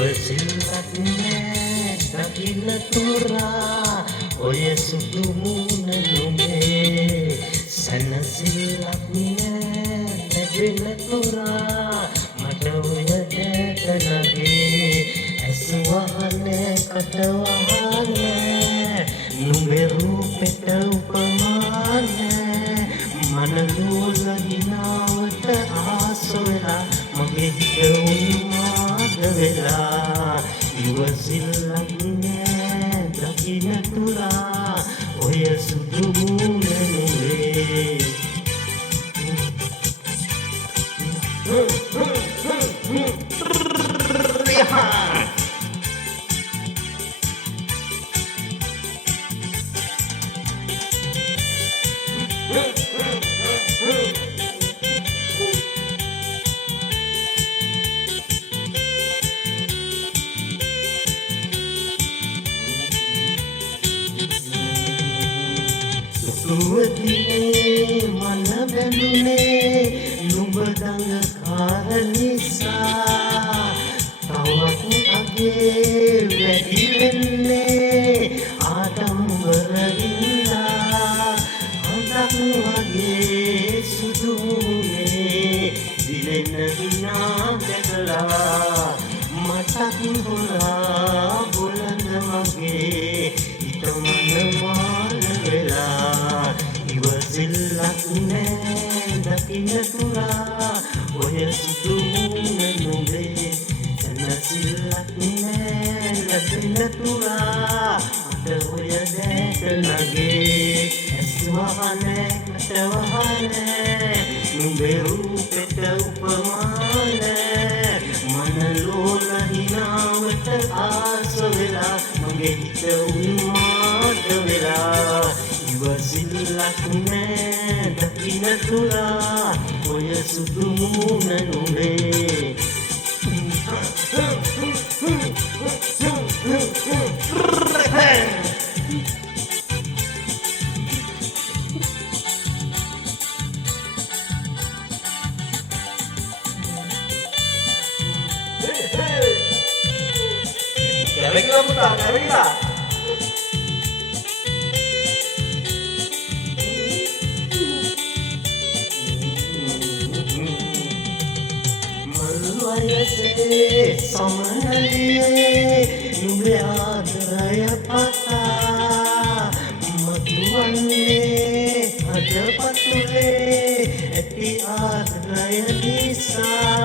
ඉවසිල්ලක් නෑ දකින්න තුරා ඔය සුදු මූණ නුඹේ සැනසිල්ලක් නෑ ලැබෙන තුරා මට ඔය දැක නගේ ඇස් වහනේ කට වහනේ නුඹේ රූපෙට උපමා නෑ මනලෝල හිනාවට ආස වෙලා මගේ හිත උන්මාද වෙලා ඉවසිල්ලක් නෑ දකින්න තුරා ඔය සුදු මූණ නුඹේ සුවතිනේ මන බැඳුනේ නුඹ දඟකාර නිසා තවත් අගේ වැඩි වෙන්නේ ආඩම්බර හින්දා අඳක් වගේ සුදු මූණේ දිලෙන හිනා දැකලා මටත් හොලා බුලඳ මගේ හිත මන මාන වෙලා ඉවසිල්ලක් නෑ දකින්න තුරා ඔය සුදු මූණ නුඹේ සැනසිල්ලක් නෑ ලැබෙන තුරා මට ඔය දැක නගේ ඇස් වහනේ කට වහනේ නුඹේ රූපෙට උපමා නෑ මනලෝල හිනාවට ආස වෙලා මගේ හිත උන්මාද වෙලා ඉවසිල්ලක් නෑ දකින්න තුරා ඔය සුදු මූණ නුඹේ Kira-kira putar, kira-kira. මල්වයසේ සමනලියේ නුඹේ ආදරය පතා මතුවන්නේ අදපතුලේ ඇති ආදරය නිසා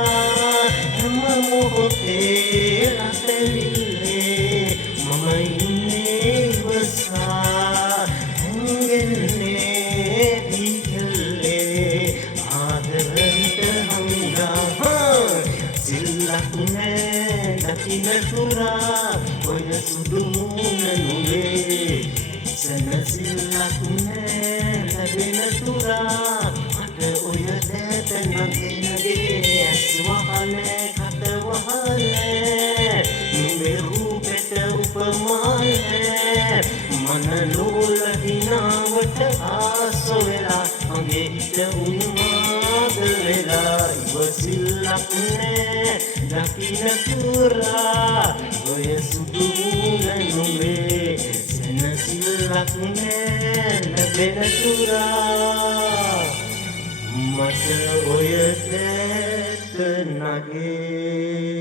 හැම මොහොතේ රැඳෙන්නේ මම ඉන්නේ ඉවසා හැංගෙන්නේ දිගලේ ආදරයට හංගා සිල්ලක් නෑ දකින්න තුරා ඔය සුදු මූණ නුඹේ සැනසිල්ලක් නෑ ලැබෙන තුරා මට ඔය දැක නගේ ඇස් වහනේ කට වහනේ නුඹේ රූපෙට උපමා නෑ මනලෝල හිනාවට ආස වෙලා මගේ හිත උන්මාද වෙලා ඉවසිල්ලක් නෑ දකින්න තුරා ඔය සුදු මූණ නුඹේ සැනසිල්ලක් නෑ ලැබෙන තුරා මට ඔය දැක නගේ